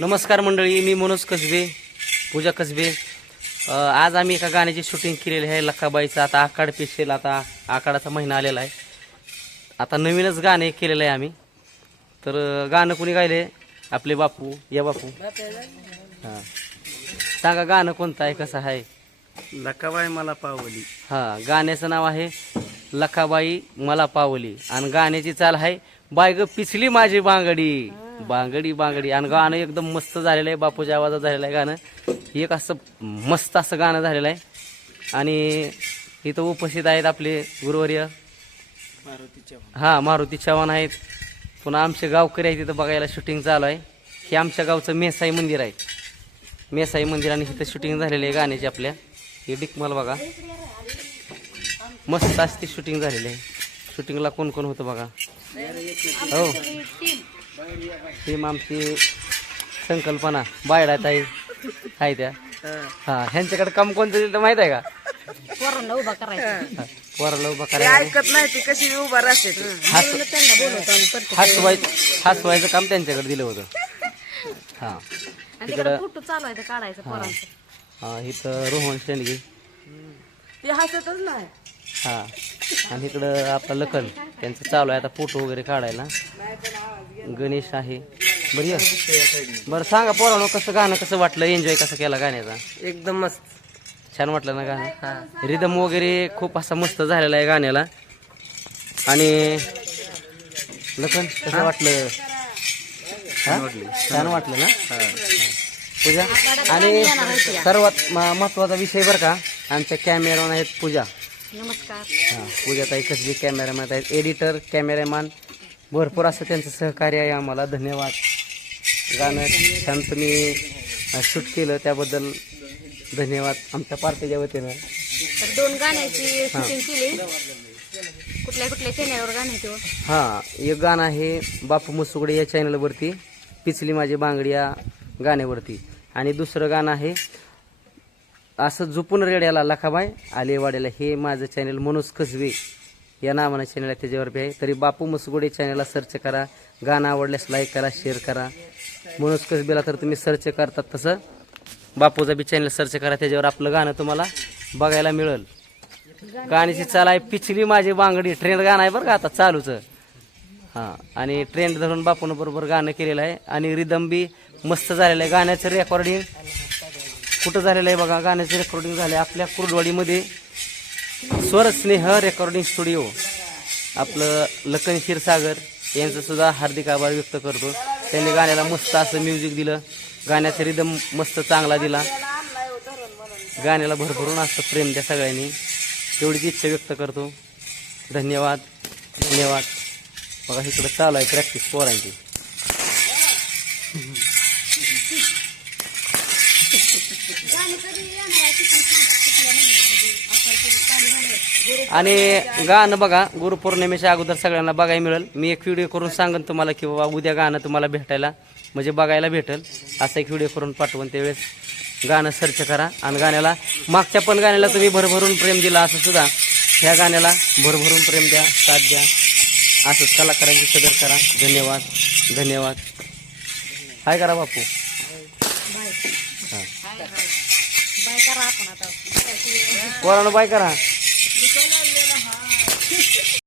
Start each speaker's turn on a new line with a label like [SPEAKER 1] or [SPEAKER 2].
[SPEAKER 1] नमस्कार मंडळी मी मनोज कसबे पूजा कसबे. आज आम्ही एका गाण्याची शूटिंग केलेली आहे लक्काबाईचं आता आखाड पेशेल आता आखाडाचा महिना आलेला आहे. आता नवीनच गाणे केलेलं आहे आम्ही. तर गाणं कुणी गायले आपले बापू. या बापू. हां. सांगा गाणं कोणतं आहे? कसं आहे?
[SPEAKER 2] लकाबाई मला पावली.
[SPEAKER 1] हां गाण्याचं नाव आहे लखाबाई मला पावली. आणि गाण्याची चाल आहे बाय ग पिचली माझी बांगडी. बांगडी बांगडी. आणि गाणं एकदम मस्त झालेलं आहे. बापूच्या आवाजात झालेलं आहे गाणं. एक असं मस्त असं गाणं झालेलं आहे. आणि इथं उपस्थित आहेत आपले गुरुवर्य. हां मारुती चव्हाण आहेत. पुन्हा आमचे गावकरी आहेत तिथं बघायला. शूटिंग चालू आहे. हे आमच्या गावचं मेसाई मंदिर आहे. मेसाई मंदिर आणि इथं शूटिंग झालेलं आहे गाण्याची आपल्या. हे डिकमल बघा. मस्त असते शूटिंग झालेली आहे. शूटिंगला कोण कोण होतं बघा. हो. टीम आमची संकल्पना. बायडात आहे आहे त्या. हा ह्यांच्याकडे काम कोणतं दिलं माहीत आहे का?
[SPEAKER 3] पोरांना उभा करायचा.
[SPEAKER 1] पोराला उभा
[SPEAKER 2] ते
[SPEAKER 1] करायला.
[SPEAKER 2] ऐकत नाही ती कशी उभा राहते ती.
[SPEAKER 3] म्हणून त्यांना बोलवतो आम्ही प्रत्येक
[SPEAKER 1] हसवायचं हसवायचं काम त्यांच्याकडे दिलं होतं. हा.
[SPEAKER 3] आणि तिकडे फोटो चालू आहे ते काढायचं पोरांचं.
[SPEAKER 1] हा इथं रोहन शेंडगे.
[SPEAKER 2] ती हसतच नाही.
[SPEAKER 1] हा. आणि इकडं आपलं लखन त्यांचं चालू आहे आता फोटो वगैरे काढायला. गणेश आहे. बरं ये बरं सांगा पोरानो कसं गाणं कसं वाटलं? एन्जॉय कसं केला गाण्याचा?
[SPEAKER 2] एकदम मस्त.
[SPEAKER 1] छान वाटलं ना गाणं? रिदम वगैरे खूप असा मस्त झालेला आहे गाण्याला. आणि लखन कसं वाटलं? हा? छान वाटलं. ना? पूजा? आणि सर्वात म- महत्त्वाचा विषय बरं का आमच्या कॅमेरामॅन आहेत पूजा.
[SPEAKER 3] नमस्कार.
[SPEAKER 1] हा पूजा ताई कसबी कॅमेरामॅन आहेत? एडिटर कॅमेरामॅन भरपूर असं त्यांचं सहकार्य आहे आम्हाला. धन्यवाद. गाणं छान तुम्ही शूट केलं त्याबद्दल धन्यवाद आमच्या पार्टीच्या वतीनं.
[SPEAKER 3] तर दोन गाण्याची शूटिंग केली. कुठल्या कुठल्या चॅनलवर गाणं आहे ते?
[SPEAKER 1] हां एक गाणं आहे बापू मुसुगडे या चॅनलवरती पिचली माझी बांगडी या गाण्यावरती. आणि दुसरं गाणं आहे असं झुपून रेड्याला लखाबाई आलेवाड्याला हे माझं चॅनल मनोज कसबे. या नावानं चॅनल आहे त्याच्यावर बी आहे. तरी बापू मसगुडे चॅनलला सर्च करा. गाणं आवडल्यास लाईक करा शेअर करा. मनोज कसबेला तर तुम्ही सर्च करतात तसं. बापूचा बी चॅनल सर्च करा त्याच्यावर आपलं गाणं तुम्हाला बघायला मिळेल. गाण्याची चाल आहे पिचली माझी बांगडी. ट्रेंड गाणं आहे बरं का आता चालूच. हां आणि ट्रेंड धरून बापून बरोबर गाणं केलेलं आहे. आणि रिदम बी मस्त झालेलं आहे. गाण्याचं रेकॉर्डिंग कुठं झालेलं आहे बघा. गाण्याचं रेकॉर्डिंग झालं आहे आपल्या कुर्डवाडीमध्ये. स्वर स्नेह रेकॉर्डिंग स्टुडिओ आपलं लखन क्षीरसागर यांचं सुद्धा हार्दिक आभार व्यक्त करतो. त्यांनी गाण्याला मस्त असं म्युझिक दिलं. गाण्याचा रिदम मस्त चांगला दिला. गाण्याला भरभरून असतं प्रेम द्या सगळ्यांनी. तेवढीच इच्छा व्यक्त करतो. धन्यवाद. धन्यवाद. बघा इकडं चालू आहे प्रॅक्टिस पोरांची. आणि गाणं बघा गुरुपौर्णिमेच्या अगोदर सगळ्यांना बघायला मिळेल. मी एक व्हिडिओ करून सांगेन तुम्हाला की बाबा उद्या गाणं तुम्हाला भेटायला म्हणजे बघायला भेटेल. असा एक व्हिडिओ करून पाठवून त्यावेळेस गाणं सर्च करा. आणि गाण्याला मागच्या पण गाण्याला तुम्ही भरभरून प्रेम दिला असं सुद्धा ह्या गाण्याला भरभरून प्रेम द्या साथ द्या. असंच कलाकारांची सदर करा. धन्यवाद धन्यवाद. हाय करा बापू. हां.
[SPEAKER 3] बाय करा आपण आता.
[SPEAKER 1] पोरानं बाय करा.